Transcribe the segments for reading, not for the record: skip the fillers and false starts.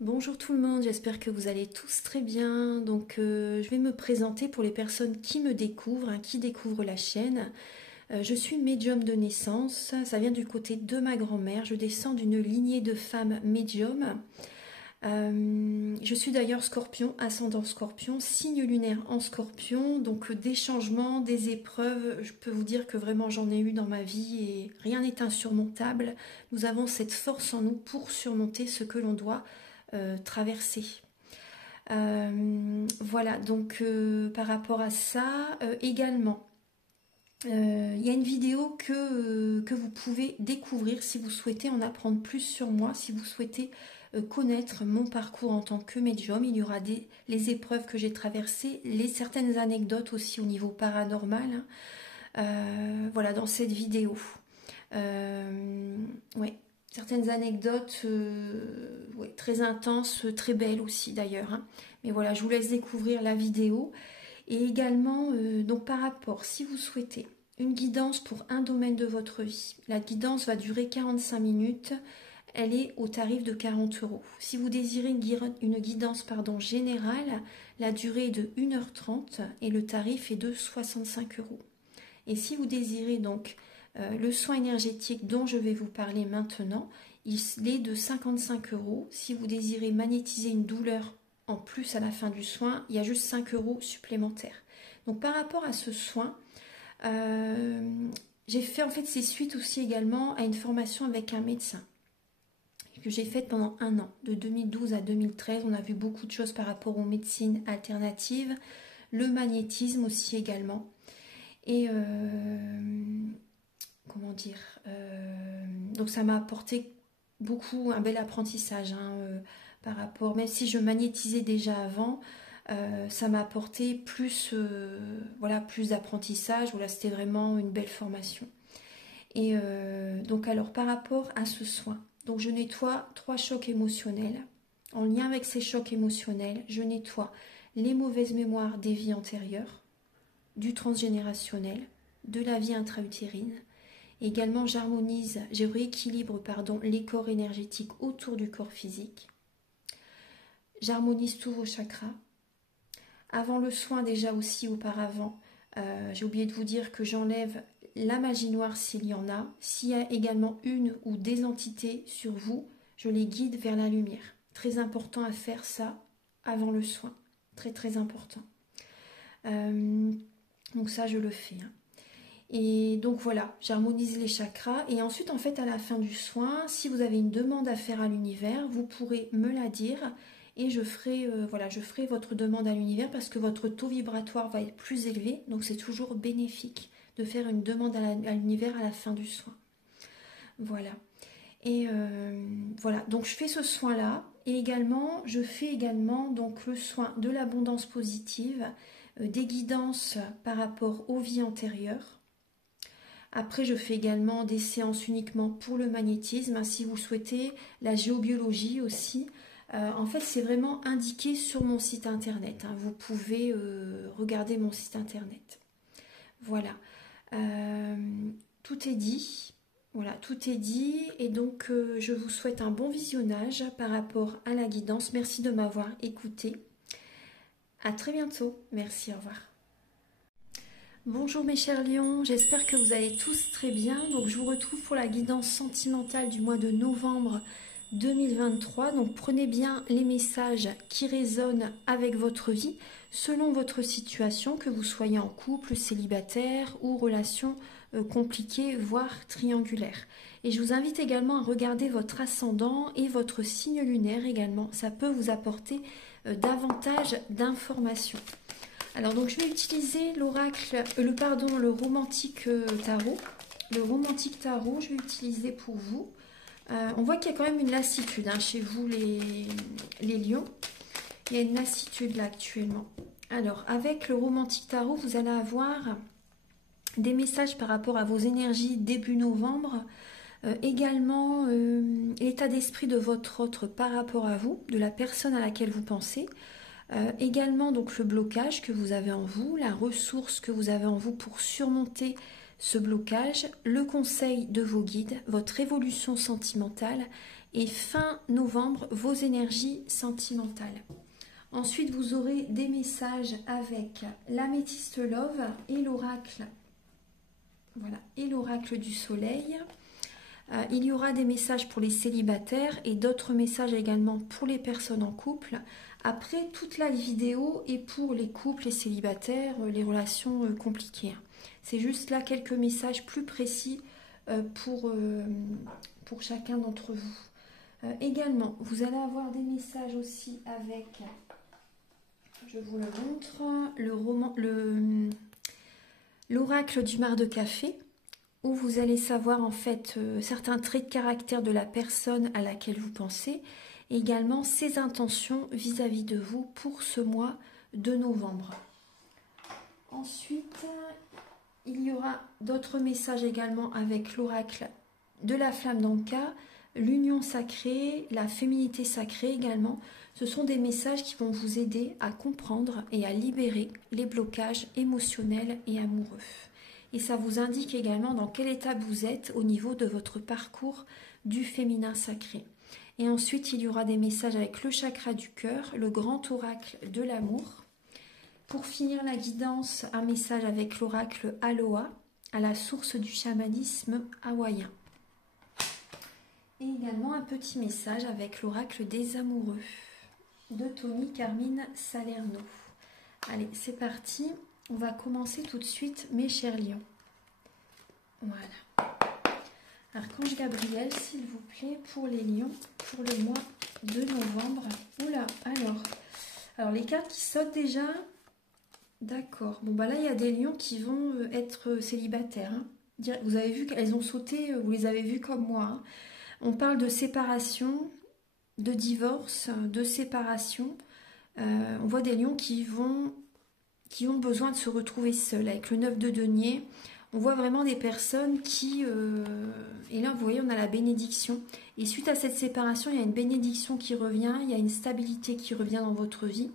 Bonjour tout le monde, j'espère que vous allez tous très bien. Donc je vais me présenter pour les personnes qui me découvrent, qui découvrent la chaîne. Je suis médium de naissance, ça vient du côté de ma grand-mère. Je descends d'une lignée de femmes médiums. Je suis d'ailleurs scorpion, ascendant scorpion, signe lunaire en scorpion. Donc des changements, des épreuves, je peux vous dire que vraiment j'en ai eu dans ma vie et rien n'est insurmontable. Nous avons cette force en nous pour surmonter ce que l'on doit traverser. Voilà, donc par rapport à ça, également, il y a une vidéo que vous pouvez découvrir si vous souhaitez en apprendre plus sur moi, si vous souhaitez connaître mon parcours en tant que médium. Il y aura les épreuves que j'ai traversées, certaines anecdotes aussi au niveau paranormal. Voilà, dans cette vidéo. Ouais. Certaines anecdotes ouais, très intenses, très belles aussi d'ailleurs. Mais voilà, je vous laisse découvrir la vidéo. Et également, donc par rapport, si vous souhaitez une guidance pour un domaine de votre vie, la guidance va durer 45 minutes. Elle est au tarif de 40 €. Si vous désirez une guidance générale, la durée est de 1h30 et le tarif est de 65 €. Et si vous désirez donc le soin énergétique dont je vais vous parler maintenant, il est de 55 €. Si vous désirez magnétiser une douleur en plus à la fin du soin, il y a juste 5 € supplémentaires. Donc par rapport à ce soin, j'ai fait en fait c'est suite aussi également à une formation avec un médecin que j'ai faite pendant un an, de 2012 à 2013. On a vu beaucoup de choses par rapport aux médecines alternatives, le magnétisme aussi également. Et comment dire, donc ça m'a apporté beaucoup, un bel apprentissage par rapport, même si je magnétisais déjà avant, ça m'a apporté plus, voilà, plus d'apprentissage. Voilà, c'était vraiment une belle formation. Et donc alors par rapport à ce soin, donc je nettoie 3 chocs émotionnels. En lien avec ces chocs émotionnels, je nettoie les mauvaises mémoires des vies antérieures, du transgénérationnel, de la vie intra-utérine. Également, je rééquilibre les corps énergétiques autour du corps physique. J'harmonise tous vos chakras. Avant le soin, déjà aussi auparavant, j'ai oublié de vous dire que j'enlève la magie noire s'il y en a. S'il y a également une ou des entités sur vous, je les guide vers la lumière. Très important à faire ça avant le soin. Très très important. Donc ça, je le fais. Et donc voilà, j'harmonise les chakras. Et ensuite, en fait, à la fin du soin, si vous avez une demande à faire à l'univers, vous pourrez me la dire. Et je ferai, voilà, je ferai votre demande à l'univers parce que votre taux vibratoire va être plus élevé. Donc c'est toujours bénéfique de faire une demande à l'univers à la fin du soin. Voilà. Et voilà, donc je fais ce soin-là. Et également, je fais également donc, le soin de l'abondance positive, des guidances par rapport aux vies antérieures. Après, je fais également des séances uniquement pour le magnétisme, si vous souhaitez, la géobiologie aussi. En fait, c'est vraiment indiqué sur mon site internet. Vous pouvez regarder mon site internet. Voilà. Tout est dit. Voilà, tout est dit. Et donc, je vous souhaite un bon visionnage par rapport à la guidance. Merci de m'avoir écouté. À très bientôt. Merci, au revoir. Bonjour mes chers lions, j'espère que vous allez tous très bien. Donc je vous retrouve pour la guidance sentimentale du mois de novembre 2023. Donc prenez bien les messages qui résonnent avec votre vie selon votre situation, que vous soyez en couple, célibataire ou relation compliquée, voire triangulaire. Et je vous invite également à regarder votre ascendant et votre signe lunaire également. Ça peut vous apporter davantage d'informations. Alors donc je vais utiliser l'oracle, le romantique tarot. Le romantique tarot, je vais utiliser pour vous. On voit qu'il y a quand même une lassitude chez vous les lions. Il y a une lassitude là actuellement. Alors avec le romantique tarot, vous allez avoir des messages par rapport à vos énergies début novembre. Également l'état d'esprit de votre autre par rapport à vous, de la personne à laquelle vous pensez. Également donc le blocage que vous avez en vous, la ressource que vous avez en vous pour surmonter ce blocage, le conseil de vos guides, votre évolution sentimentale et fin novembre, vos énergies sentimentales. Ensuite, vous aurez des messages avec l'améthyste love et l'oracle. Voilà, et l'oracle du soleil. Il y aura des messages pour les célibataires et d'autres messages également pour les personnes en couple. Après, toute la vidéo est pour les couples, les célibataires, les relations compliquées. C'est juste là quelques messages plus précis pour chacun d'entre vous. Également, vous allez avoir des messages aussi avec, je vous le montre, l'oracle du mar de café, où vous allez savoir en fait certains traits de caractère de la personne à laquelle vous pensez, et également ses intentions vis-à-vis de vous pour ce mois de novembre. Ensuite, il y aura d'autres messages également avec l'oracle de la flamme d'Anka, l'union sacrée, la féminité sacrée également. Ce sont des messages qui vont vous aider à comprendre et à libérer les blocages émotionnels et amoureux. Et ça vous indique également dans quelle étape vous êtes au niveau de votre parcours du féminin sacré. Et ensuite, il y aura des messages avec le chakra du cœur, le grand oracle de l'amour. Pour finir la guidance, un message avec l'oracle Aloha, à la source du chamanisme hawaïen. Et également un petit message avec l'oracle des amoureux, de Tony Carmine Salerno. Allez, c'est parti. On va commencer tout de suite, mes chers lions. Voilà. Archange Gabriel, s'il vous plaît, pour les lions, pour le mois de novembre. Oula, alors les cartes qui sautent déjà. D'accord. Bon, bah là, il y a des lions qui vont être célibataires. Hein. Vous avez vu qu'elles ont sauté, vous les avez vues comme moi. Hein. On parle de séparation, de divorce, de séparation. On voit des lions qui ont besoin de se retrouver seuls. Avec le 9 de denier, on voit vraiment des personnes qui... et là, vous voyez, on a la bénédiction. Et suite à cette séparation, il y a une bénédiction qui revient, il y a une stabilité qui revient dans votre vie.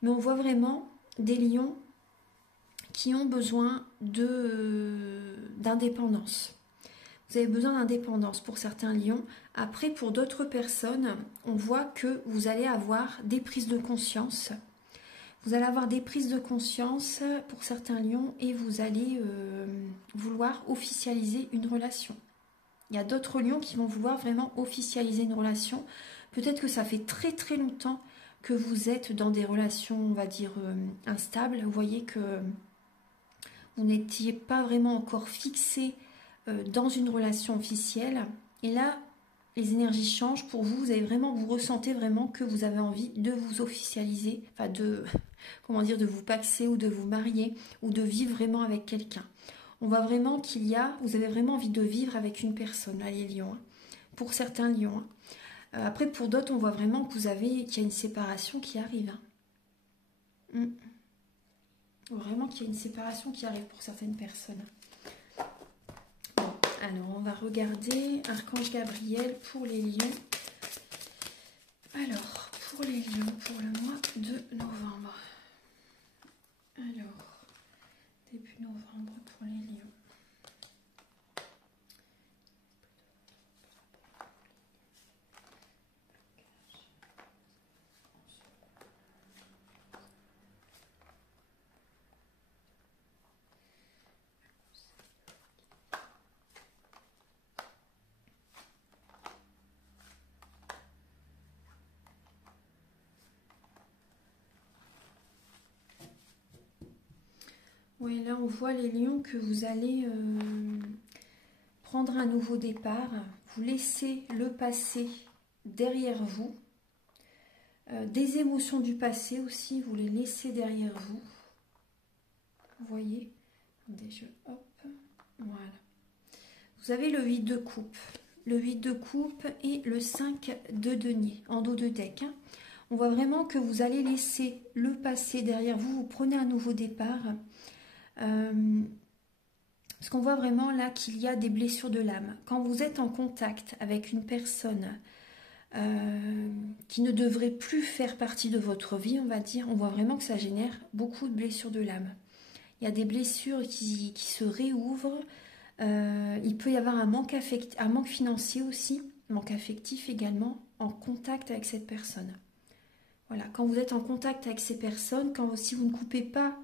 Mais on voit vraiment des lions qui ont besoin d'indépendance. Vous avez besoin d'indépendance pour certains lions. Après, pour d'autres personnes, on voit que vous allez avoir des prises de conscience. Vous allez avoir des prises de conscience pour certains lions et vous allez vouloir officialiser une relation. Il y a d'autres lions qui vont vouloir vraiment officialiser une relation. Peut-être que ça fait très très longtemps que vous êtes dans des relations, on va dire, instables. Vous voyez que vous n'étiez pas vraiment encore fixé dans une relation officielle. Et là, les énergies changent pour vous. Vous ressentez vraiment que vous avez envie de vous officialiser, enfin comment dire, de vous paxer ou de vous marier ou de vivre vraiment avec quelqu'un. On voit vraiment vous avez vraiment envie de vivre avec une personne, là, les lions, hein, pour certains lions. Hein. Après, pour d'autres, on voit vraiment qu'il y a une séparation qui arrive. Hein. Vraiment qu'il y a une séparation qui arrive pour certaines personnes. Bon, alors, on va regarder Archange Gabriel pour les lions. Alors, pour les lions, pour le mois de novembre. Alors, début novembre pour les lions. Oui, là on voit les lions que vous allez prendre un nouveau départ, vous laissez le passé derrière vous, des émotions du passé aussi, vous les laissez derrière vous. Vous voyez, hop, voilà. Vous avez le 8 de coupe, le 8 de coupe et le 5 de denier en dos de deck. Hein. On voit vraiment que vous allez laisser le passé derrière vous, vous prenez un nouveau départ. Parce qu'on voit vraiment là qu'il y a des blessures de l'âme. Quand vous êtes en contact avec une personne qui ne devrait plus faire partie de votre vie, on va dire, on voit vraiment que ça génère beaucoup de blessures de l'âme. Il y a des blessures qui se réouvrent. Il peut y avoir un manque financier aussi. manque affectif également, en contact avec cette personne. Voilà, quand vous êtes en contact avec ces personnes, si vous ne coupez pas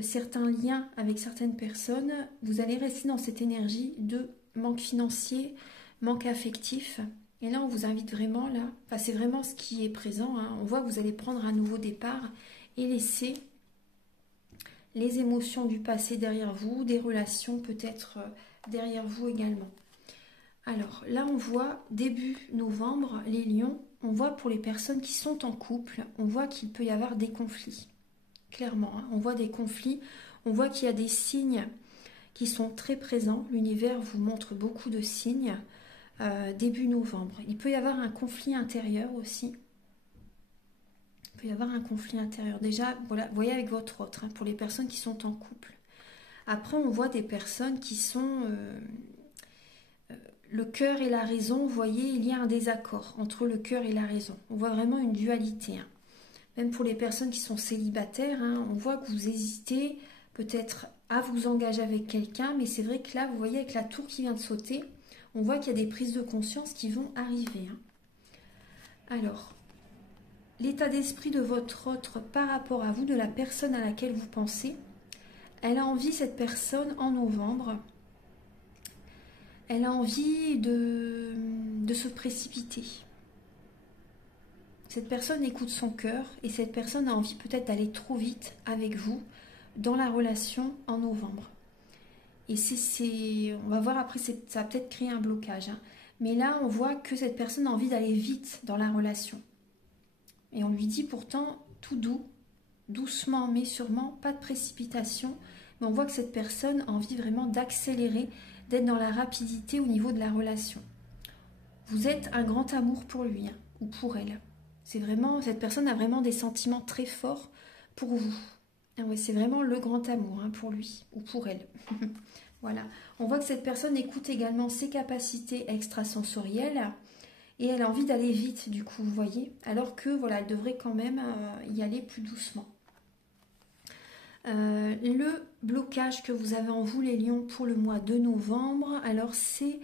certains liens avec certaines personnes, vous allez rester dans cette énergie de manque financier, manque affectif. Et là, on vous invite vraiment, là, enfin, c'est vraiment ce qui est présent, hein. On voit que vous allez prendre un nouveau départ et laisser les émotions du passé derrière vous, des relations peut-être derrière vous également. Alors là, on voit début novembre, les lions, on voit pour les personnes qui sont en couple, on voit qu'il peut y avoir des conflits. Clairement, hein, on voit des conflits, on voit qu'il y a des signes qui sont très présents. L'univers vous montre beaucoup de signes début novembre. Il peut y avoir un conflit intérieur aussi. Il peut y avoir un conflit intérieur. Déjà, voilà, vous voyez avec votre autre, hein, pour les personnes qui sont en couple. Après, on voit des personnes qui sont... le cœur et la raison, vous voyez, il y a un désaccord entre le cœur et la raison. On voit vraiment une dualité. Hein. Même pour les personnes qui sont célibataires, hein, on voit que vous hésitez peut-être à vous engager avec quelqu'un, mais c'est vrai que là, vous voyez, avec la tour qui vient de sauter, on voit qu'il y a des prises de conscience qui vont arriver. Hein. Alors, l'état d'esprit de votre autre par rapport à vous, de la personne à laquelle vous pensez, elle a envie, cette personne, en novembre, elle a envie de se précipiter. Cette personne écoute son cœur et cette personne a envie peut-être d'aller trop vite avec vous dans la relation en novembre. Et on va voir après, ça va peut-être créer un blocage. Hein. Mais là, on voit que cette personne a envie d'aller vite dans la relation. Et on lui dit pourtant tout doux, doucement mais sûrement, pas de précipitation. Mais on voit que cette personne a envie vraiment d'accélérer, d'être dans la rapidité au niveau de la relation. Vous êtes un grand amour pour lui, hein, ou pour elle. C'est vraiment, cette personne a vraiment des sentiments très forts pour vous. Ah ouais, c'est vraiment le grand amour, hein, pour lui ou pour elle. Voilà. On voit que cette personne écoute également ses capacités extrasensorielles et elle a envie d'aller vite, du coup, vous voyez. Alors que, voilà, elle devrait quand même y aller plus doucement. Le blocage que vous avez en vous, les lions, pour le mois de novembre, alors c'est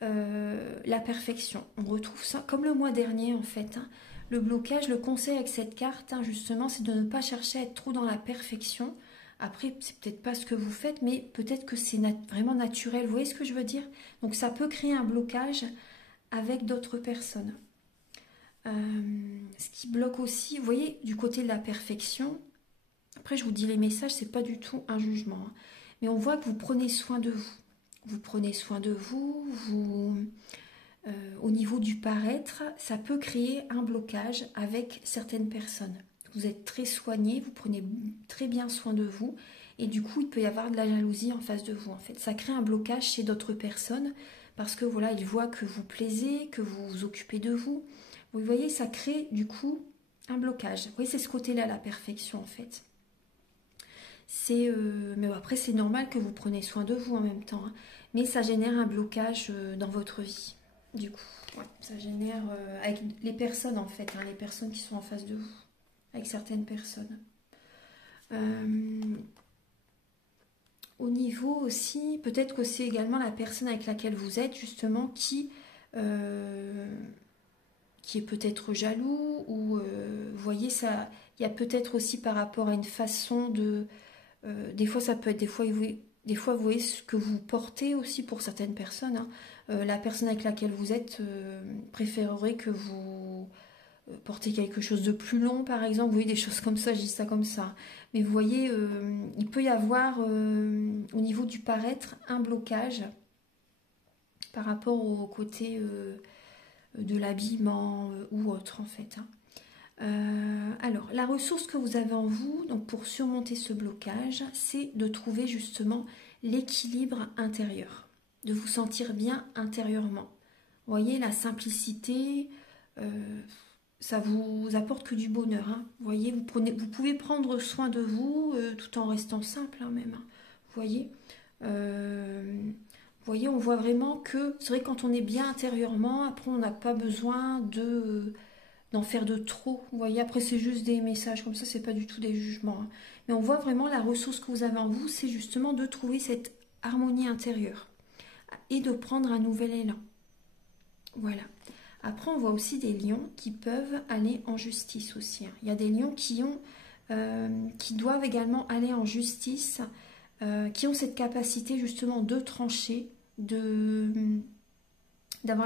la perfection. On retrouve ça comme le mois dernier, en fait, hein. Le blocage, le conseil avec cette carte, hein, justement, c'est de ne pas chercher à être trop dans la perfection. Après, c'est peut-être pas ce que vous faites, mais peut-être que c'est vraiment naturel. Vous voyez ce que je veux dire? Donc, ça peut créer un blocage avec d'autres personnes. Ce qui bloque aussi, vous voyez, du côté de la perfection. Après, je vous dis les messages, c'est pas du tout un jugement. Hein, mais on voit que vous prenez soin de vous. Vous prenez soin de vous, au niveau du paraître, ça peut créer un blocage avec certaines personnes. Vous êtes très soigné, vous prenez très bien soin de vous et du coup il peut y avoir de la jalousie en face de vous en fait. Ça crée un blocage chez d'autres personnes parce que voilà, ils voient que vous plaisez, que vous vous occupez de vous. Vous voyez, ça crée du coup un blocage. Vous voyez, c'est ce côté-là, la perfection en fait. Mais après c'est normal que vous preniez soin de vous en même temps, hein, mais ça génère un blocage dans votre vie. Du coup, ouais, ça génère avec les personnes en fait, hein, les personnes qui sont en face de vous, avec certaines personnes. Au niveau aussi, peut-être que c'est également la personne avec laquelle vous êtes justement qui est peut-être jaloux ou vous voyez ça, il y a peut-être aussi par rapport à une façon de, des fois ça peut être, des fois vous voyez ce que vous portez aussi pour certaines personnes. Hein. La personne avec laquelle vous êtes préférerait que vous portez quelque chose de plus long, par exemple. Vous voyez, des choses comme ça, je dis ça comme ça. Mais vous voyez, il peut y avoir au niveau du paraître un blocage par rapport au côté de l'habillement ou autre, en fait. Hein. Alors, la ressource que vous avez en vous, donc pour surmonter ce blocage, c'est de trouver justement l'équilibre intérieur, de vous sentir bien intérieurement. Vous voyez, la simplicité, ça vous apporte que du bonheur. Hein. Vous voyez, vous pouvez prendre soin de vous tout en restant simple, hein, même. Hein. Vous voyez, on voit vraiment que c'est vrai que quand on est bien intérieurement, après on n'a pas besoin d'en faire de trop. Vous voyez, après c'est juste des messages comme ça, c'est pas du tout des jugements. Hein. Mais on voit vraiment la ressource que vous avez en vous, c'est justement de trouver cette harmonie intérieure et de prendre un nouvel élan. Voilà. Après, on voit aussi des lions qui peuvent aller en justice aussi, hein. Il y a des lions qui doivent également aller en justice, qui ont cette capacité justement de trancher, d'avoir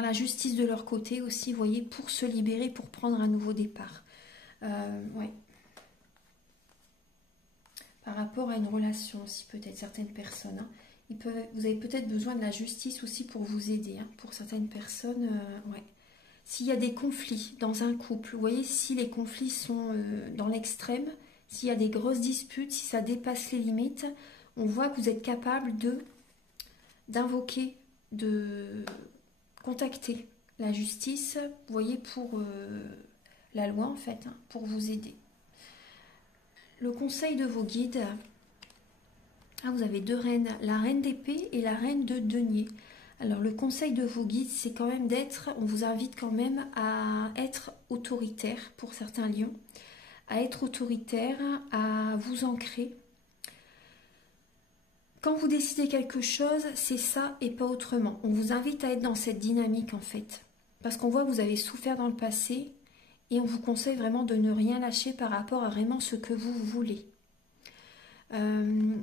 la justice de leur côté aussi, vous voyez, pour se libérer, pour prendre un nouveau départ. Ouais. Par rapport à une relation aussi, peut-être certaines personnes, hein, vous avez peut-être besoin de la justice aussi pour vous aider, hein, pour certaines personnes, ouais. S'il y a des conflits dans un couple, vous voyez, si les conflits sont dans l'extrême, s'il y a des grosses disputes, si ça dépasse les limites, on voit que vous êtes capable d'invoquer, de contacter la justice, vous voyez, pour la loi en fait, hein, pour vous aider. Le conseil de vos guides, vous avez deux reines, la reine d'épée et la reine de denier. Alors le conseil de vos guides, c'est quand même on vous invite quand même à être autoritaire pour certains lions, à être autoritaire, à vous ancrer. Quand vous décidez quelque chose, c'est ça et pas autrement. On vous invite à être dans cette dynamique en fait. Parce qu'on voit que vous avez souffert dans le passé et on vous conseille vraiment de ne rien lâcher par rapport à vraiment ce que vous voulez. Il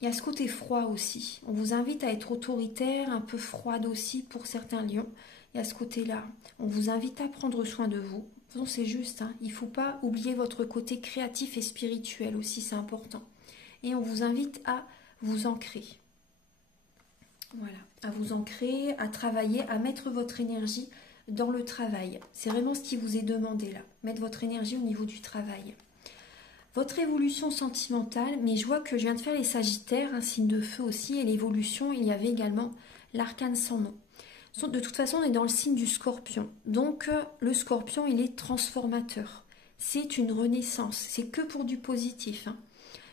y a ce côté froid aussi. On vous invite à être autoritaire, un peu froide aussi pour certains lions. Il y a ce côté-là. On vous invite à prendre soin de vous. Non, c'est juste, hein. Il ne faut pas oublier votre côté créatif et spirituel aussi, c'est important. Et on vous invite à vous ancrer. Voilà, à vous ancrer, à travailler, à mettre votre énergie dans le travail. C'est vraiment ce qui vous est demandé là. Mettre votre énergie au niveau du travail. Votre évolution sentimentale, mais je vois que je viens de faire les Sagittaires, un signe de feu aussi, et l'évolution, il y avait également l'arcane sans nom. De toute façon, on est dans le signe du Scorpion. Donc, le Scorpion, il est transformateur. C'est une renaissance. C'est que pour du positif, hein.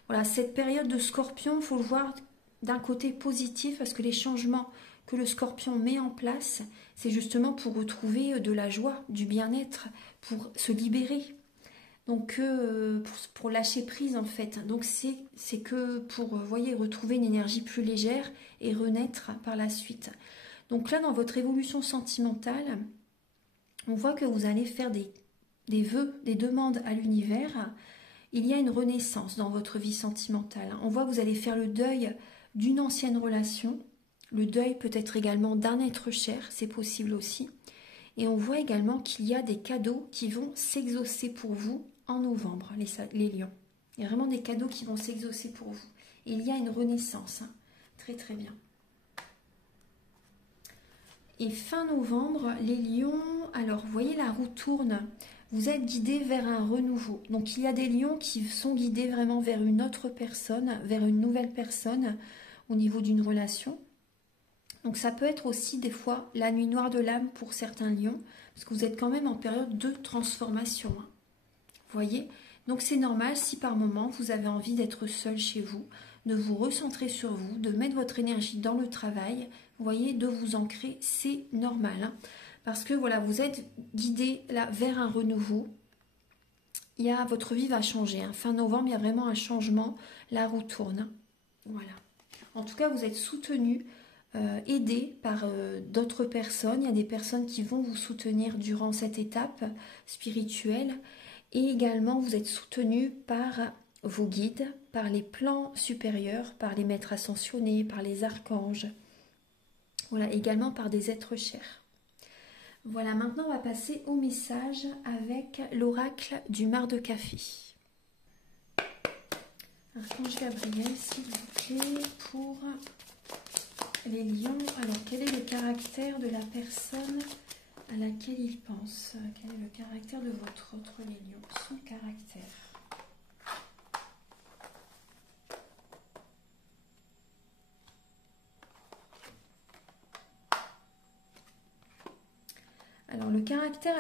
Voilà, cette période de Scorpion, il faut le voir d'un côté positif, parce que les changements que le Scorpion met en place, c'est justement pour retrouver de la joie, du bien-être, pour se libérer. Donc, pour lâcher prise, en fait. Donc, c'est que pour, voyez, retrouver une énergie plus légère et renaître par la suite. Donc là, dans votre évolution sentimentale, on voit que vous allez faire des vœux, des demandes à l'univers. Il y a une renaissance dans votre vie sentimentale. On voit que vous allez faire le deuil d'une ancienne relation. Le deuil peut être également d'un être cher, c'est possible aussi. Et on voit également qu'il y a des cadeaux qui vont s'exaucer pour vous en novembre, les lions. Il y a vraiment des cadeaux qui vont s'exaucer pour vous. Et il y a une renaissance, hein. Très très bien. Et fin novembre, les lions, alors vous voyez la roue tourne, vous êtes guidés vers un renouveau. Donc il y a des lions qui sont guidés vraiment vers une autre personne, vers une nouvelle personne au niveau d'une relation. Donc ça peut être aussi des fois la nuit noire de l'âme pour certains lions, parce que vous êtes quand même en période de transformation, hein. Vous voyez? Donc c'est normal si par moment vous avez envie d'être seul chez vous, de vous recentrer sur vous, de mettre votre énergie dans le travail, vous voyez, de vous ancrer, c'est normal, hein, parce que voilà, vous êtes guidé là vers un renouveau. Votre vie va changer, hein. Fin novembre, il y a vraiment un changement, la roue tourne, hein. Voilà. En tout cas, vous êtes soutenu, aidé par d'autres personnes. Il y a des personnes qui vont vous soutenir durant cette étape spirituelle. Et également, vous êtes soutenu par vos guides, par les plans supérieurs, par les maîtres ascensionnés, par les archanges. Voilà, également par des êtres chers. Voilà, maintenant on va passer au message avec l'oracle du mar de café. Archange Gabriel, s'il vous plaît, pour les lions. Alors, quel est le caractère de la personne à laquelle il pense? Quel est le caractère de votre autre, les lions? Son caractère. Alors, le caractère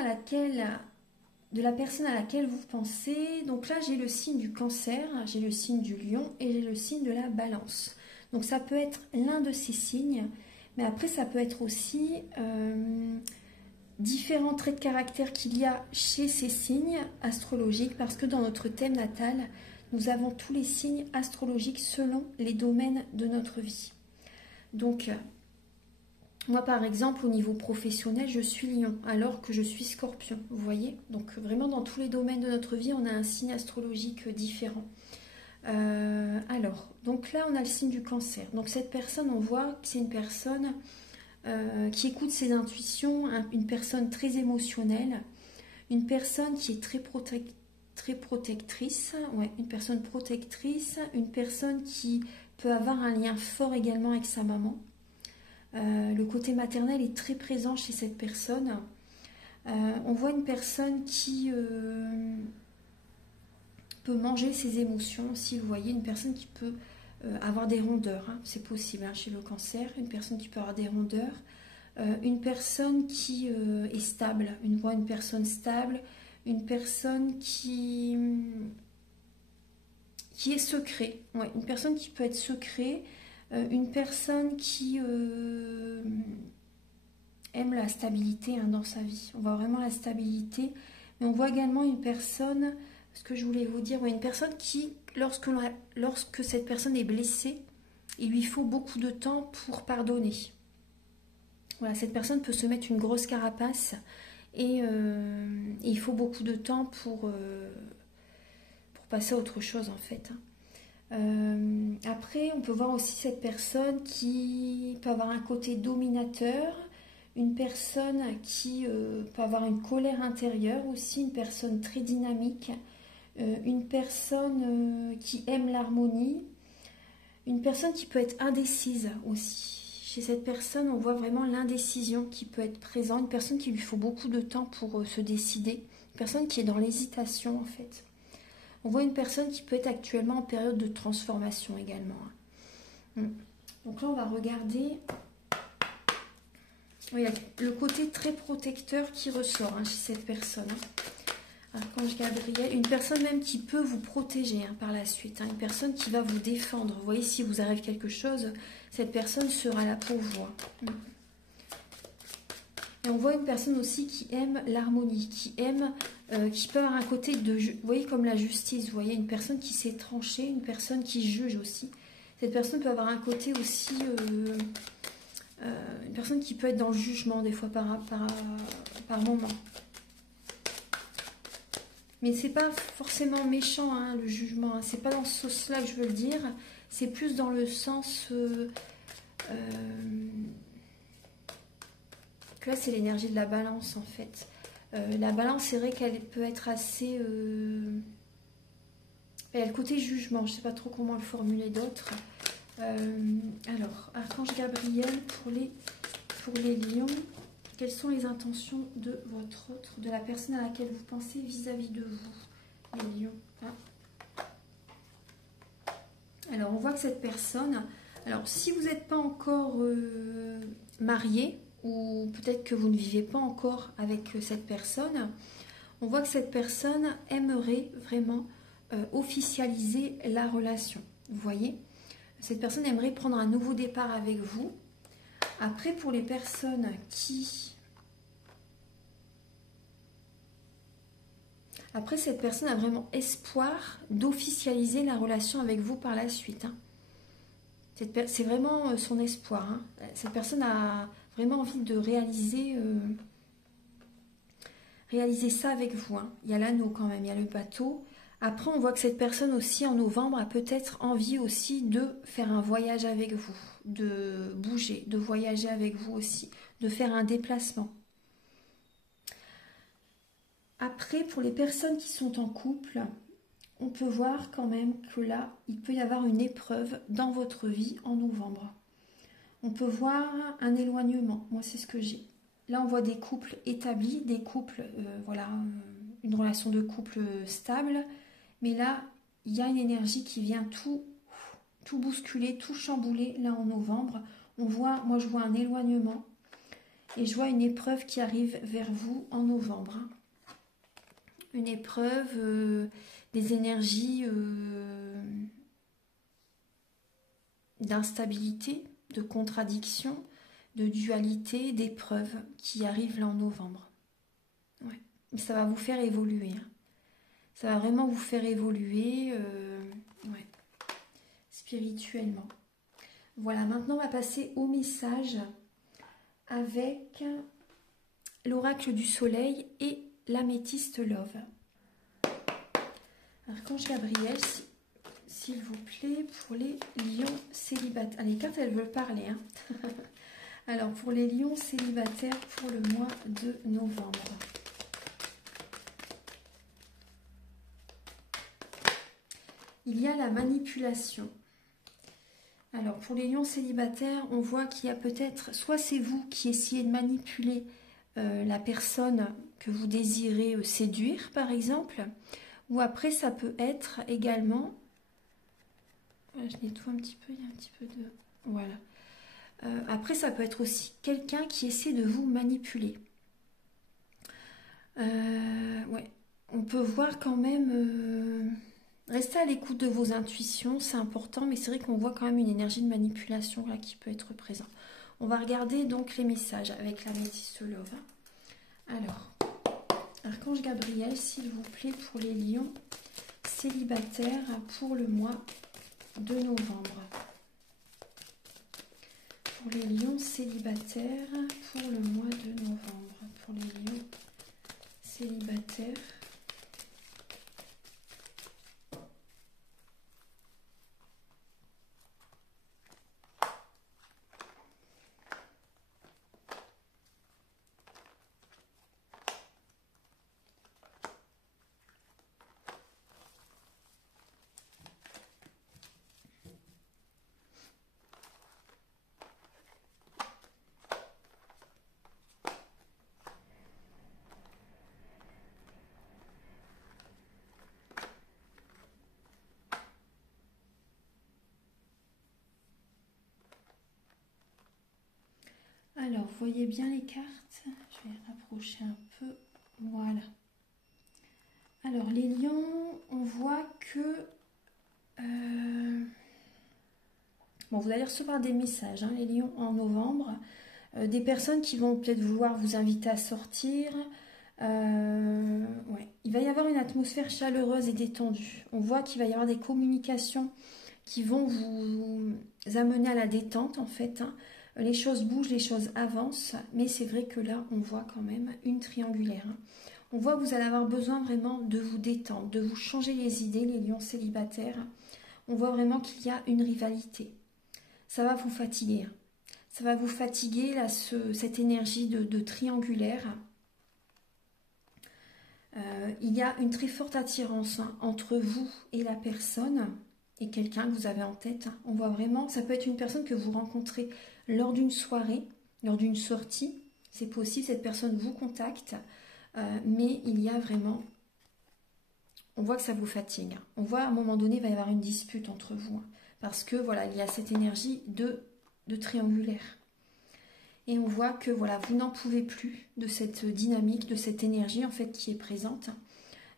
de la personne à laquelle vous pensez, donc là j'ai le signe du cancer, j'ai le signe du lion et j'ai le signe de la balance. Donc ça peut être l'un de ces signes, mais après ça peut être aussi différents traits de caractère qu'il y a chez ces signes astrologiques, parce que dans notre thème natal, nous avons tous les signes astrologiques selon les domaines de notre vie. Donc, Moi, par exemple, au niveau professionnel, je suis Lion, alors que je suis Scorpion, vous voyez? Donc, vraiment, dans tous les domaines de notre vie, on a un signe astrologique différent. Alors, donc là, on a le signe du Cancer. Donc, cette personne, on voit que c'est une personne qui écoute ses intuitions, une personne très émotionnelle, une personne qui est très protectrice, ouais, une personne protectrice, une personne qui peut avoir un lien fort également avec sa maman. Le côté maternel est très présent chez cette personne. On voit une personne qui peut manger ses émotions, si vous voyez, une personne qui peut avoir des rondeurs, hein, c'est possible hein, chez le Cancer, une personne qui peut avoir des rondeurs, une personne qui est stable, une personne stable, une personne qui est secret, ouais, une personne qui peut être secret, une personne qui aime la stabilité hein, dans sa vie. On voit vraiment la stabilité, mais on voit également une personne, ce que je voulais vous dire, ouais, une personne qui, lorsque cette personne est blessée, il lui faut beaucoup de temps pour pardonner. Voilà, cette personne peut se mettre une grosse carapace et il faut beaucoup de temps pour passer à autre chose en fait. Après, on peut voir aussi cette personne qui peut avoir un côté dominateur, une personne qui peut avoir une colère intérieure aussi, une personne très dynamique, une personne qui aime l'harmonie, une personne qui peut être indécise aussi. Chez cette personne, on voit vraiment l'indécision qui peut être présente, une personne qui lui faut beaucoup de temps pour se décider, une personne qui est dans l'hésitation en fait. On voit une personne qui peut être actuellement en période de transformation également. Donc là, on va regarder. Oui, il y a le côté très protecteur qui ressort hein, chez cette personne. Archange Gabriel, une personne même qui peut vous protéger hein, par la suite. Hein, une personne qui va vous défendre. Vous voyez, si vous arrive quelque chose, cette personne sera là pour vous. Et on voit une personne aussi qui aime l'harmonie, qui aime, qui peut avoir un côté de, vous voyez, comme la justice, vous voyez, une personne qui sait trancher, une personne qui juge aussi. Cette personne peut avoir un côté aussi, une personne qui peut être dans le jugement des fois par moment. Mais c'est pas forcément méchant, hein, le jugement, hein. C'est pas dans ce sens-là que je veux le dire, c'est plus dans le sens... là, c'est l'énergie de la balance, en fait. La balance, c'est vrai qu'elle peut être assez... elle a le côté jugement, je ne sais pas trop comment le formuler d'autre. Alors, Archange Gabriel, pour les lions, quelles sont les intentions de votre autre, de la personne à laquelle vous pensez vis-à-vis de vous, les lions hein. Alors, on voit que cette personne... Alors, si vous n'êtes pas encore marié, ou peut-être que vous ne vivez pas encore avec cette personne, on voit que cette personne aimerait vraiment officialiser la relation. Vous voyez, cette personne aimerait prendre un nouveau départ avec vous. Après, pour les personnes qui... Après, cette personne a vraiment espoir d'officialiser la relation avec vous par la suite. Hein. C'est vraiment son espoir. Hein. Cette personne a vraiment envie de réaliser ça avec vous. Hein. Il y a l'anneau quand même, il y a le bateau. Après, on voit que cette personne aussi, en novembre, a peut-être envie aussi de faire un voyage avec vous, de bouger, de voyager avec vous aussi, de faire un déplacement. Après, pour les personnes qui sont en couple, on peut voir quand même que là, il peut y avoir une épreuve dans votre vie en novembre. On peut voir un éloignement. Moi, c'est ce que j'ai. Là, on voit des couples établis, des couples, voilà, une relation de couple stable. Mais là, il y a une énergie qui vient tout bousculer, tout chambouler, là, en novembre. Moi, je vois un éloignement et je vois une épreuve qui arrive vers vous en novembre. Hein. Une épreuve, des énergies d'instabilité, de contradiction, de dualité, d'épreuves qui arrivent là en novembre. Ouais. Mais ça va vous faire évoluer. Hein. Ça va vraiment vous faire évoluer ouais, spirituellement. Voilà, maintenant on va passer au message avec l'oracle du soleil et l'améthyste love. Archange Gabriel, s'il vous plaît, pour les lions célibataires. Les cartes, elles veulent parler. Hein. Alors, pour les lions célibataires pour le mois de novembre. Il y a la manipulation. Alors, pour les lions célibataires, on voit qu'il y a peut-être, soit c'est vous qui essayez de manipuler la personne que vous désirez séduire, par exemple, ou après, ça peut être également... Je nettoie un petit peu, il y a un petit peu de... Voilà. Après, ça peut être aussi quelqu'un qui essaie de vous manipuler. Ouais. On peut voir quand même... Restez à l'écoute de vos intuitions, c'est important, mais c'est vrai qu'on voit quand même une énergie de manipulation là qui peut être présente. On va regarder donc les messages avec la métisse love. Alors, Archange Gabriel, s'il vous plaît, pour les lions célibataires pour le mois de novembre. Pour les lions célibataires pour le mois de novembre. Pour les lions célibataires. Alors, voyez bien les cartes. Je vais rapprocher un peu. Voilà. Alors, les lions, on voit que... Bon, vous allez recevoir des messages, hein, les lions, en novembre. Des personnes qui vont peut-être vouloir vous inviter à sortir. Ouais. Il va y avoir une atmosphère chaleureuse et détendue. On voit qu'il va y avoir des communications qui vont vous amener à la détente, en fait, hein. Les choses bougent, les choses avancent, mais c'est vrai que là, on voit quand même une triangulaire. On voit que vous allez avoir besoin vraiment de vous détendre, de vous changer les idées, les lions célibataires. On voit vraiment qu'il y a une rivalité. Ça va vous fatiguer. Ça va vous fatiguer, là, cette énergie de triangulaire. Il y a une très forte attirance entre vous et la personne et quelqu'un que vous avez en tête. On voit vraiment, ça peut être une personne que vous rencontrez lors d'une soirée, lors d'une sortie. C'est possible, cette personne vous contacte, mais il y a vraiment... On voit que ça vous fatigue. On voit à un moment donné, il va y avoir une dispute entre vous. Parce que voilà, il y a cette énergie de triangulaire. Et on voit que voilà, vous n'en pouvez plus de cette dynamique, de cette énergie en fait qui est présente.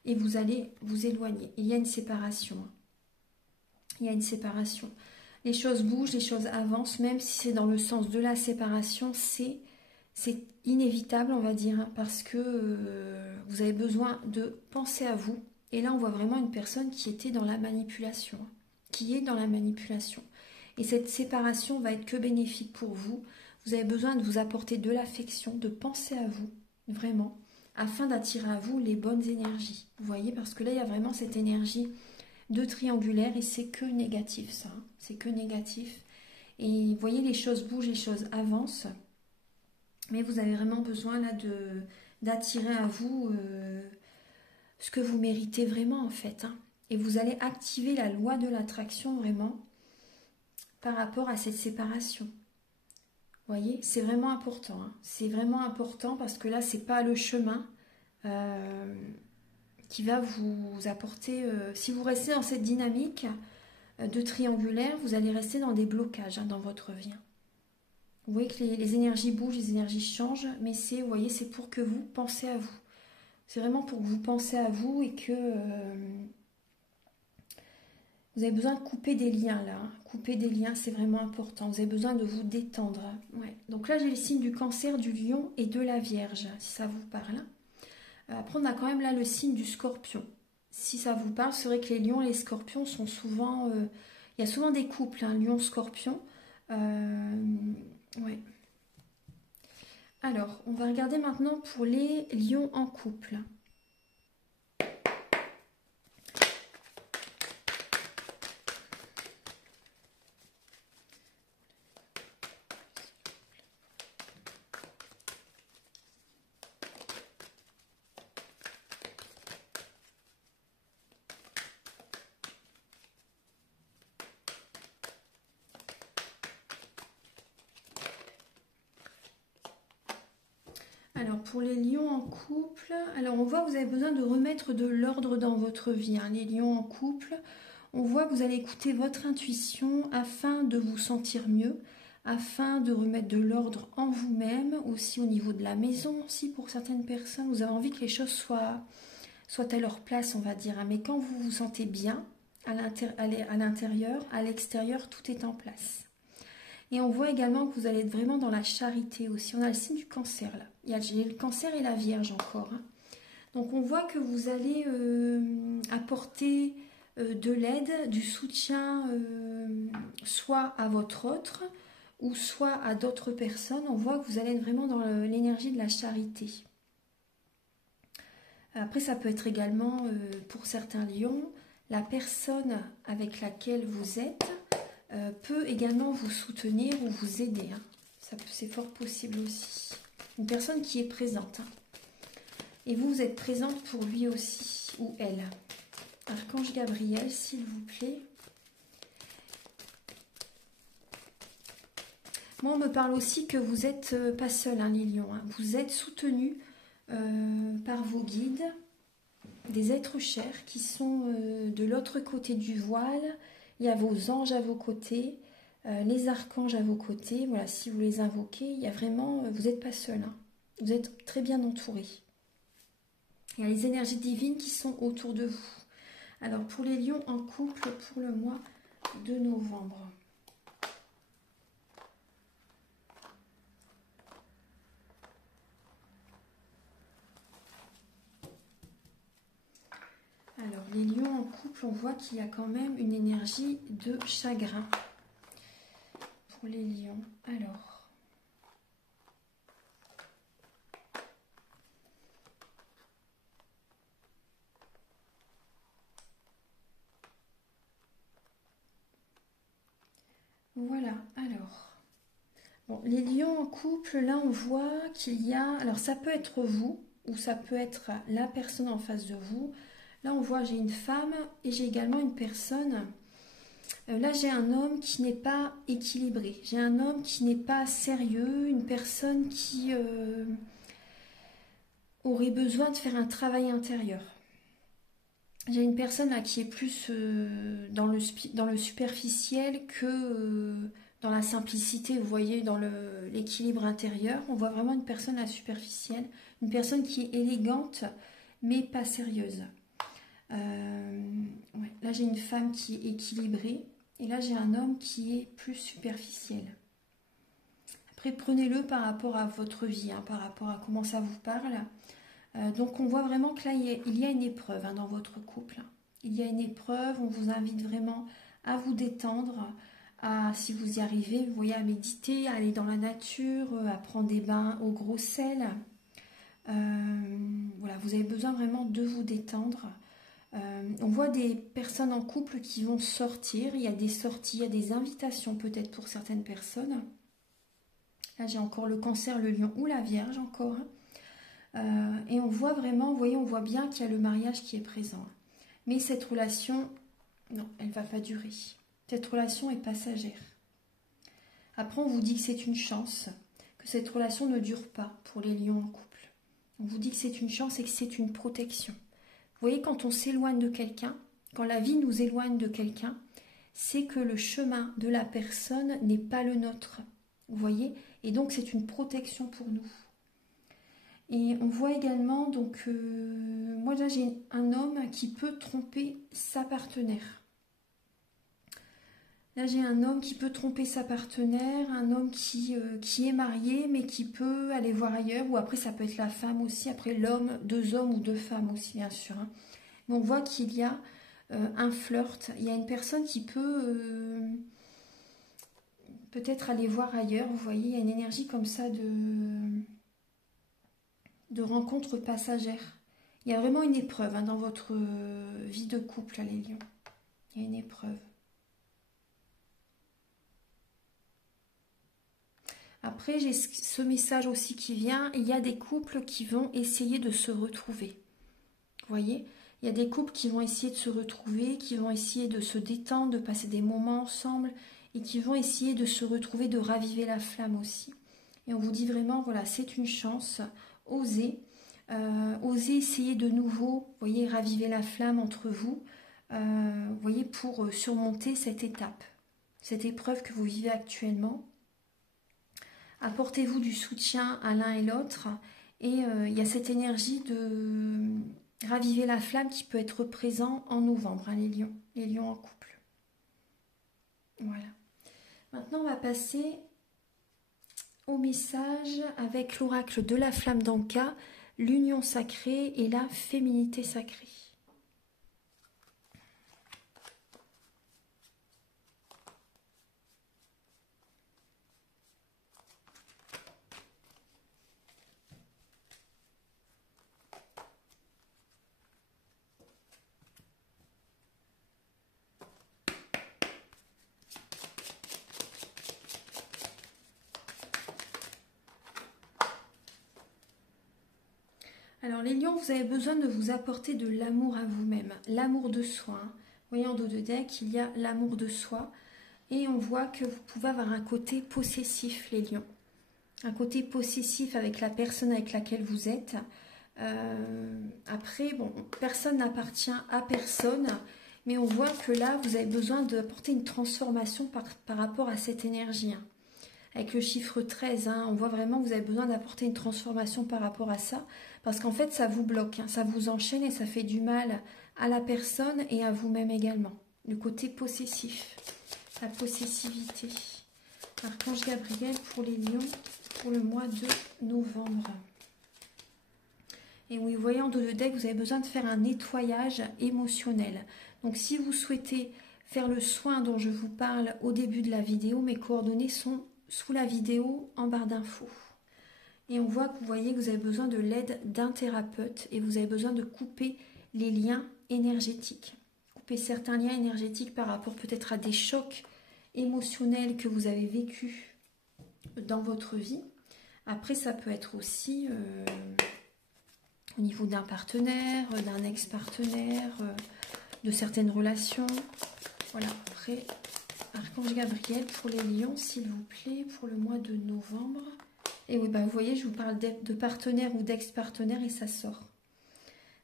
Et vous allez vous éloigner. Il y a une séparation. Il y a une séparation. Les choses bougent, les choses avancent, même si c'est dans le sens de la séparation, c'est inévitable, on va dire, parce que vous avez besoin de penser à vous. Et là, on voit vraiment une personne qui était dans la manipulation, qui est dans la manipulation. Et cette séparation va être que bénéfique pour vous. Vous avez besoin de vous apporter de l'affection, de penser à vous, vraiment, afin d'attirer à vous les bonnes énergies. Vous voyez, parce que là, il y a vraiment cette énergie de triangulaire et c'est que négatif, ça. Hein. C'est que négatif. Et vous voyez, les choses bougent, les choses avancent. Mais vous avez vraiment besoin là d'attirer à vous ce que vous méritez vraiment, en fait. Hein. Et vous allez activer la loi de l'attraction, vraiment, par rapport à cette séparation. Vous voyez, c'est vraiment important. Hein. C'est vraiment important parce que là, c'est pas le chemin qui va vous apporter... si vous restez dans cette dynamique de triangulaire, vous allez rester dans des blocages dans votre vie. Vous voyez que les énergies bougent, les énergies changent, mais c'est, vous voyez, c'est pour que vous pensez à vous. C'est vraiment pour que vous pensez à vous et que vous avez besoin de couper des liens là. Hein. Couper des liens, c'est vraiment important. Vous avez besoin de vous détendre. Ouais. Donc là, j'ai le signe du Cancer, du Lion et de la Vierge, si ça vous parle. Après, on a quand même là le signe du Scorpion. Si ça vous parle, c'est vrai que les lions et les scorpions sont souvent... il y a souvent des couples, hein, lion-scorpion. Ouais. Alors, on va regarder maintenant pour les lions en couple. Alors pour les lions en couple, alors on voit que vous avez besoin de remettre de l'ordre dans votre vie. Hein. Les lions en couple, on voit que vous allez écouter votre intuition afin de vous sentir mieux, afin de remettre de l'ordre en vous-même, aussi au niveau de la maison, aussi pour certaines personnes. Vous avez envie que les choses soient à leur place, on va dire. Hein. Mais quand vous vous sentez bien à l'intérieur, à l'extérieur, tout est en place. Et on voit également que vous allez être vraiment dans la charité aussi. On a le signe du cancer là. Il y a le cancer et la vierge encore. Hein. Donc on voit que vous allez apporter de l'aide, du soutien, soit à votre autre, ou soit à d'autres personnes. On voit que vous allez être vraiment dans l'énergie de la charité. Après ça peut être également, pour certains lions, la personne avec laquelle vous êtes, peut également vous soutenir ou vous aider. Hein. C'est fort possible aussi. Une personne qui est présente. Hein. Et vous êtes présente pour lui aussi, ou elle. Archange Gabriel, s'il vous plaît. Moi, on me parle aussi que vous n'êtes pas seul, hein, les lions. Hein. Vous êtes soutenu par vos guides, des êtres chers qui sont de l'autre côté du voile. Il y a vos anges à vos côtés, les archanges à vos côtés. Voilà, si vous les invoquez, il y a vraiment, vous n'êtes pas seul. Hein. Vous êtes très bien entouré. Il y a les énergies divines qui sont autour de vous. Alors, pour les lions en couple, pour le mois de novembre. Alors, les lions en couple, on voit qu'il y a quand même une énergie de chagrin. Pour les lions, alors. Voilà, alors. Bon, les lions en couple, là, on voit qu'il y a... Alors, ça peut être vous, ou ça peut être la personne en face de vous. Là, on voit, j'ai une femme et j'ai également une personne... Là, j'ai un homme qui n'est pas équilibré. J'ai un homme qui n'est pas sérieux, une personne qui aurait besoin de faire un travail intérieur. J'ai une personne là qui est plus dans le superficiel que dans la simplicité, vous voyez, dans l'équilibre intérieur. On voit vraiment une personne là superficielle, une personne qui est élégante, mais pas sérieuse. Ouais. Là, j'ai une femme qui est équilibrée. Et là, j'ai un homme qui est plus superficiel. Après, prenez-le par rapport à votre vie, hein, par rapport à comment ça vous parle. Donc, on voit vraiment que là, il y a une épreuve hein, dans votre couple. Il y a une épreuve, on vous invite vraiment à vous détendre, si vous y arrivez, vous voyez, à méditer, à aller dans la nature, à prendre des bains au gros sel. Voilà, vous avez besoin vraiment de vous détendre. On voit des personnes en couple qui vont sortir. Il y a des sorties, il y a des invitations peut-être pour certaines personnes. Là, j'ai encore le cancer, le lion ou la vierge encore. Et on voit vraiment, vous voyez, on voit bien qu'il y a le mariage qui est présent. Mais cette relation, non, elle ne va pas durer. Cette relation est passagère. Après, on vous dit que c'est une chance, que cette relation ne dure pas pour les lions en couple. On vous dit que c'est une chance et que c'est une protection. Vous voyez, quand on s'éloigne de quelqu'un, quand la vie nous éloigne de quelqu'un, c'est que le chemin de la personne n'est pas le nôtre. Vous voyez? Et donc, c'est une protection pour nous. Et on voit également, donc, moi là, j'ai un homme qui peut tromper sa partenaire. Là, j'ai un homme qui peut tromper sa partenaire, un homme qui est marié, mais qui peut aller voir ailleurs, ou après, ça peut être la femme aussi, après l'homme, 2 hommes ou 2 femmes aussi, bien sûr. Hein. Mais on voit qu'il y a un flirt, il y a une personne qui peut peut-être aller voir ailleurs, vous voyez, il y a une énergie comme ça de... de rencontres passagères. Il y a vraiment une épreuve hein, dans votre vie de couple, là, les lions. Il y a une épreuve. Après, j'ai ce message aussi qui vient. Il y a des couples qui vont essayer de se retrouver. Vous voyez? Il y a des couples qui vont essayer de se retrouver, qui vont essayer de se détendre, de passer des moments ensemble et qui vont essayer de se retrouver, de raviver la flamme aussi. Et on vous dit vraiment, voilà, c'est une chance. Osez. Osez essayer de nouveau, vous voyez, raviver la flamme entre vous. Vous voyez, pour surmonter cette étape, cette épreuve que vous vivez actuellement. Apportez-vous du soutien à l'un et l'autre. Et il y a cette énergie de raviver la flamme qui peut être présent en novembre, hein, les lions en couple. Voilà. Maintenant, on va passer au message avec l'oracle de la flamme d'Anka, l'union sacrée et la féminité sacrée. Alors les lions, vous avez besoin de vous apporter de l'amour à vous-même, l'amour de soi. Hein. Vous voyez en dos de deck, il y a l'amour de soi. Et on voit que vous pouvez avoir un côté possessif, les lions. Un côté possessif avec la personne avec laquelle vous êtes. Après, bon, personne n'appartient à personne. Mais on voit que là, vous avez besoin d'apporter une transformation par rapport à cette énergie. Hein. Avec le chiffre 13, hein, on voit vraiment que vous avez besoin d'apporter une transformation par rapport à ça. Parce qu'en fait, ça vous bloque, hein, ça vous enchaîne et ça fait du mal à la personne et à vous-même également. Le côté possessif, la possessivité. Archange Gabriel pour les lions pour le mois de novembre. Et oui, vous voyez en dos de deck, vous avez besoin de faire un nettoyage émotionnel. Donc si vous souhaitez faire le soin dont je vous parle au début de la vidéo, mes coordonnées sont sous la vidéo en barre d'infos. Et on voit que vous voyez que vous avez besoin de l'aide d'un thérapeute et vous avez besoin de couper les liens énergétiques. Couper certains liens énergétiques par rapport peut-être à des chocs émotionnels que vous avez vécus dans votre vie. Après, ça peut être aussi au niveau d'un partenaire, d'un ex-partenaire, de certaines relations. Voilà, après, Archange Gabriel pour les lions, s'il vous plaît, pour le mois de novembre. Et oui, bah vous voyez, je vous parle de partenaire ou d'ex-partenaire et ça sort.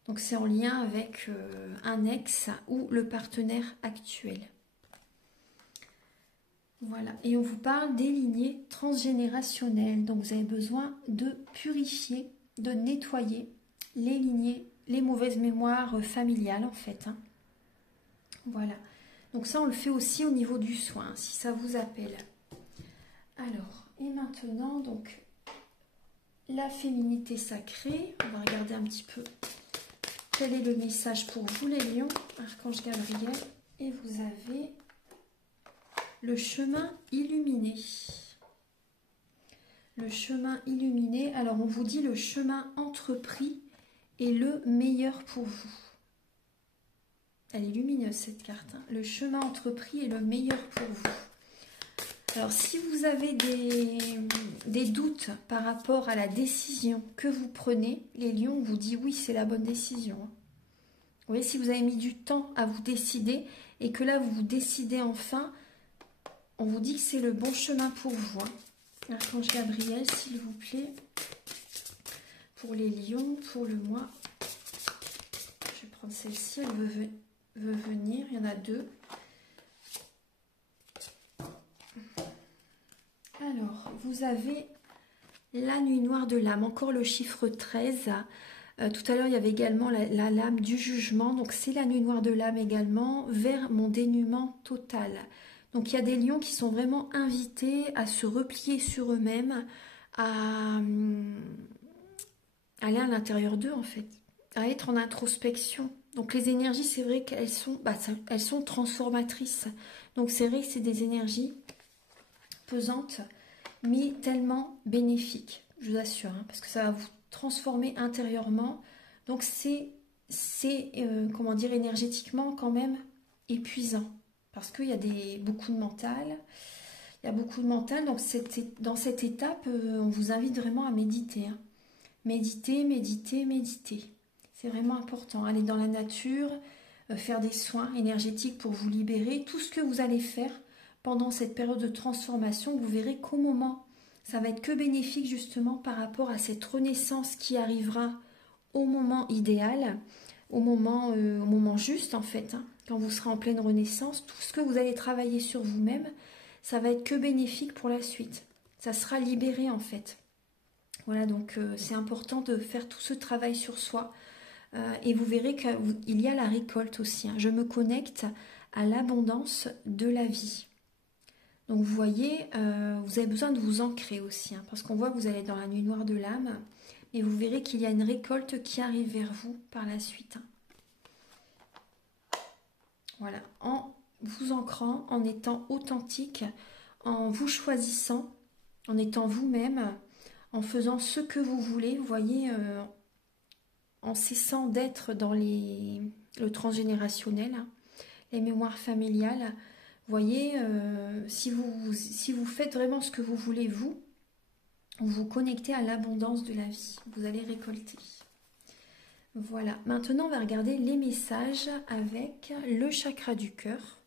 Donc c'est en lien avec un ex ou le partenaire actuel. Voilà, et on vous parle des lignées transgénérationnelles. Donc vous avez besoin de purifier, de nettoyer les lignées, les mauvaises mémoires familiales en fait. Hein. Voilà, donc ça on le fait aussi au niveau du soin, si ça vous appelle. Alors, et maintenant, donc, la féminité sacrée. On va regarder un petit peu quel est le message pour vous les lions, Archange Gabriel. Et vous avez le chemin illuminé. Le chemin illuminé, alors on vous dit le chemin entrepris est le meilleur pour vous. Elle est lumineuse cette carte. Hein. Le chemin entrepris est le meilleur pour vous. Alors si vous avez des doutes par rapport à la décision que vous prenez, les lions, on vous dit oui, c'est la bonne décision. Hein. Vous voyez, si vous avez mis du temps à vous décider et que là vous vous décidez enfin, on vous dit que c'est le bon chemin pour vous. Hein. Archange Gabriel, s'il vous plaît, pour les lions, pour le mois. Je vais prendre celle-ci, elle veut venir, il y en a deux. Alors, vous avez la nuit noire de l'âme, encore le chiffre 13. Tout à l'heure, il y avait également la lame du jugement. Donc, c'est la nuit noire de l'âme également, vers mon dénuement total. Donc, il y a des lions qui sont vraiment invités à se replier sur eux-mêmes, à aller à l'intérieur d'eux, en fait, à être en introspection. Donc, les énergies, c'est vrai qu'elles sont, elles sont transformatrices. Donc, c'est vrai que c'est des énergies pesantes, mais tellement bénéfiques, je vous assure, hein, parce que ça va vous transformer intérieurement. Donc c'est comment dire, énergétiquement quand même épuisant. Parce qu'il y a beaucoup de mental. Il y a beaucoup de mental. Donc dans cette étape, on vous invite vraiment à méditer. Hein. Méditer, méditer, méditer. C'est vraiment important. Aller dans la nature, faire des soins énergétiques pour vous libérer. Tout ce que vous allez faire pendant cette période de transformation, vous verrez qu'au moment, ça va être que bénéfique justement par rapport à cette renaissance qui arrivera au moment idéal, au moment juste en fait, hein, quand vous serez en pleine renaissance. Tout ce que vous allez travailler sur vous-même, ça va être que bénéfique pour la suite. Ça sera libéré en fait. Voilà, donc c'est important de faire tout ce travail sur soi. Et vous verrez qu'il y a la récolte aussi. Hein. Je me connecte à l'abondance de la vie. Donc vous voyez, vous avez besoin de vous ancrer aussi. Hein, parce qu'on voit que vous allez dans la nuit noire de l'âme. Et vous verrez qu'il y a une récolte qui arrive vers vous par la suite. Hein. Voilà, en vous ancrant, en étant authentique, en vous choisissant, en étant vous-même, en faisant ce que vous voulez, vous voyez, en cessant d'être dans le transgénérationnel, hein, les mémoires familiales. Vous voyez, si vous faites vraiment ce que vous voulez, vous vous connectez à l'abondance de la vie. Vous allez récolter. Voilà, maintenant on va regarder les messages avec le chakra du cœur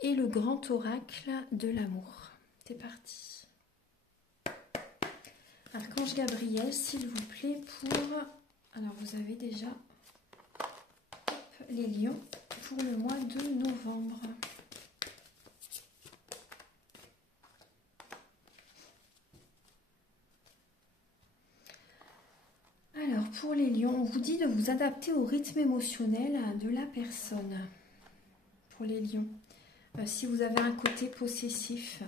et le grand oracle de l'amour. C'est parti. Archange Gabriel, s'il vous plaît, pour... Alors vous avez déjà les lions pour le mois de novembre. Alors, pour les lions, on vous dit de vous adapter au rythme émotionnel de la personne. Pour les lions, si vous avez un côté possessif.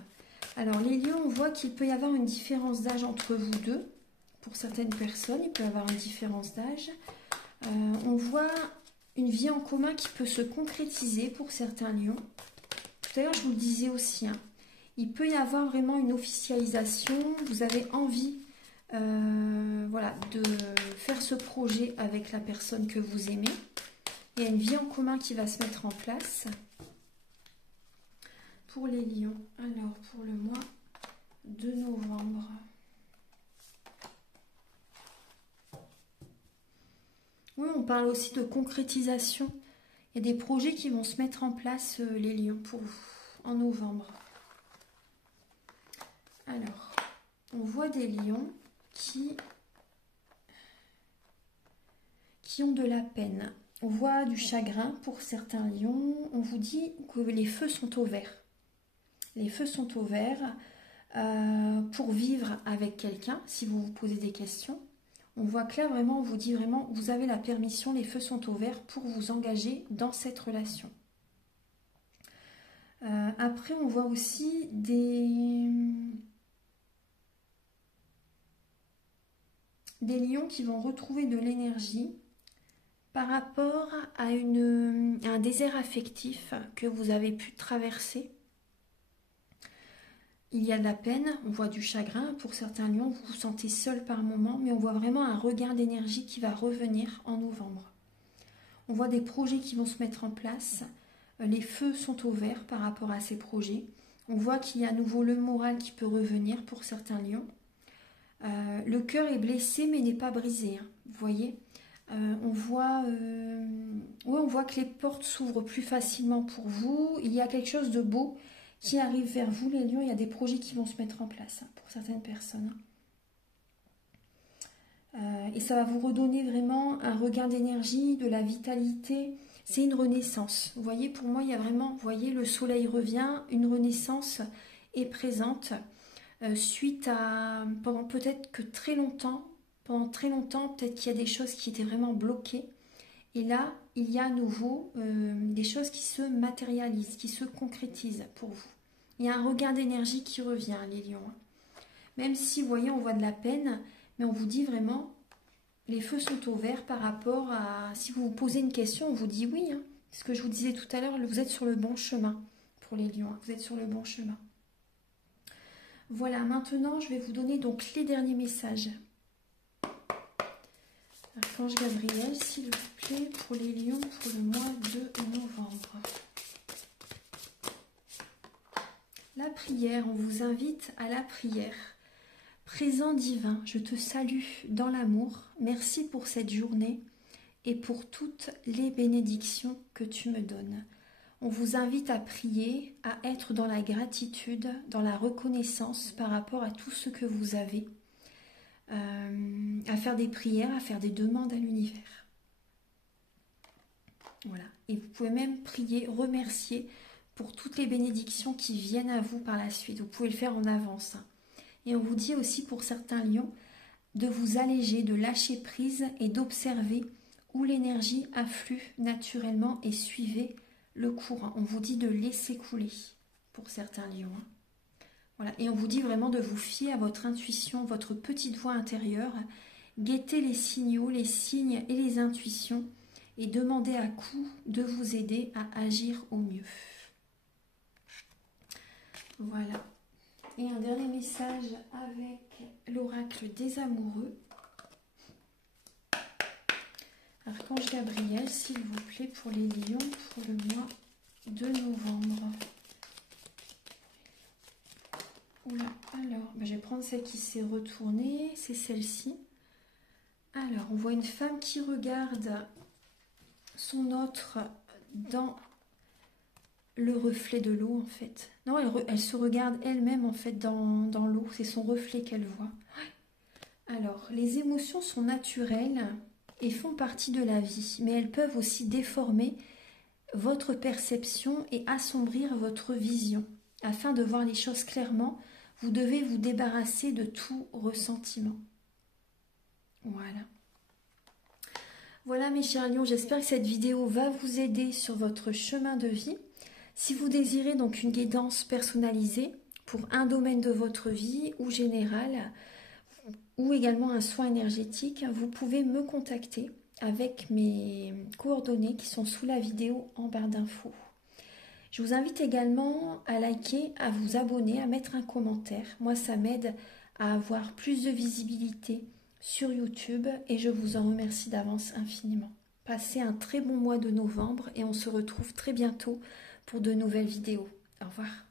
Alors, les lions, on voit qu'il peut y avoir une différence d'âge entre vous deux. Pour certaines personnes, il peut y avoir une différence d'âge. On voit une vie en commun qui peut se concrétiser pour certains lions. Tout à l'heure, je vous le disais aussi, hein, il peut y avoir vraiment une officialisation. Vous avez envie... voilà, de faire ce projet avec la personne que vous aimez. Il y a une vie en commun qui va se mettre en place. Pour les lions, alors pour le mois de novembre. Oui, on parle aussi de concrétisation. Il y a des projets qui vont se mettre en place, les lions, pour vous, en novembre. Alors, on voit des lions qui ont de la peine. On voit du chagrin pour certains lions. On vous dit que les feux sont au vert. Les feux sont au vert pour vivre avec quelqu'un, si vous vous posez des questions. On voit que là, vraiment, on vous dit vraiment, vous avez la permission, les feux sont au vert pour vous engager dans cette relation. Après, on voit aussi des lions qui vont retrouver de l'énergie par rapport à un désert affectif que vous avez pu traverser. Il y a de la peine, on voit du chagrin. Pour certains lions, vous vous sentez seul par moment, mais on voit vraiment un regain d'énergie qui va revenir en novembre. On voit des projets qui vont se mettre en place. Les feux sont au vert par rapport à ces projets. On voit qu'il y a à nouveau le moral qui peut revenir pour certains lions. Le cœur est blessé mais n'est pas brisé, hein, vous voyez. On voit que les portes s'ouvrent plus facilement pour vous. Il y a quelque chose de beau qui arrive vers vous, les lions. Il y a des projets qui vont se mettre en place, hein, pour certaines personnes. Et ça va vous redonner vraiment un regain d'énergie, de la vitalité. C'est une renaissance. Vous voyez, pour moi, il y a vraiment, vous voyez, le soleil revient, une renaissance est présente. Suite à, pendant peut-être que très longtemps, peut-être qu'il y a des choses qui étaient vraiment bloquées. Et là, il y a à nouveau des choses qui se matérialisent, qui se concrétisent pour vous. Il y a un regain d'énergie qui revient, les lions. Même si, vous voyez, on voit de la peine, mais on vous dit vraiment, les feux sont au vert par rapport à... Si vous vous posez une question, on vous dit oui. Hein. Ce que je vous disais tout à l'heure, vous êtes sur le bon chemin pour les lions. Hein. Vous êtes sur le bon chemin. Voilà, maintenant, je vais vous donner donc les derniers messages Archange Gabriel, s'il vous plaît, pour les lions pour le mois de novembre. La prière, on vous invite à la prière. Présent divin, je te salue dans l'amour. Merci pour cette journée et pour toutes les bénédictions que tu me donnes. On vous invite à prier, à être dans la gratitude, dans la reconnaissance par rapport à tout ce que vous avez, à faire des prières, à faire des demandes à l'univers. Voilà. Et vous pouvez même prier, remercier pour toutes les bénédictions qui viennent à vous par la suite. Vous pouvez le faire en avance. Et on vous dit aussi pour certains lions de vous alléger, de lâcher prise et d'observer où l'énergie afflue naturellement et suivez le courant. On vous dit de laisser couler pour certains lions. Voilà. Et on vous dit vraiment de vous fier à votre intuition, votre petite voix intérieure. Guettez les signaux, les signes et les intuitions et demandez à coup de vous aider à agir au mieux. Voilà. Et un dernier message avec l'oracle des amoureux. Archange Gabriel, s'il vous plaît, pour les lions, pour le mois de novembre. Oula, alors, je vais prendre celle qui s'est retournée, c'est celle-ci. Alors, on voit une femme qui regarde son autre dans le reflet de l'eau, en fait. Non, elle se regarde elle-même, en fait, dans l'eau. C'est son reflet qu'elle voit. Alors, les émotions sont naturelles et font partie de la vie, mais elles peuvent aussi déformer votre perception et assombrir votre vision. Afin de voir les choses clairement, vous devez vous débarrasser de tout ressentiment. Voilà. Voilà mes chers lions, j'espère que cette vidéo va vous aider sur votre chemin de vie. Si vous désirez donc une guidance personnalisée pour un domaine de votre vie ou général, ou également un soin énergétique, vous pouvez me contacter avec mes coordonnées qui sont sous la vidéo en barre d'infos. Je vous invite également à liker, à vous abonner, à mettre un commentaire. Moi, ça m'aide à avoir plus de visibilité sur YouTube et je vous en remercie d'avance infiniment. Passez un très bon mois de novembre et on se retrouve très bientôt pour de nouvelles vidéos. Au revoir.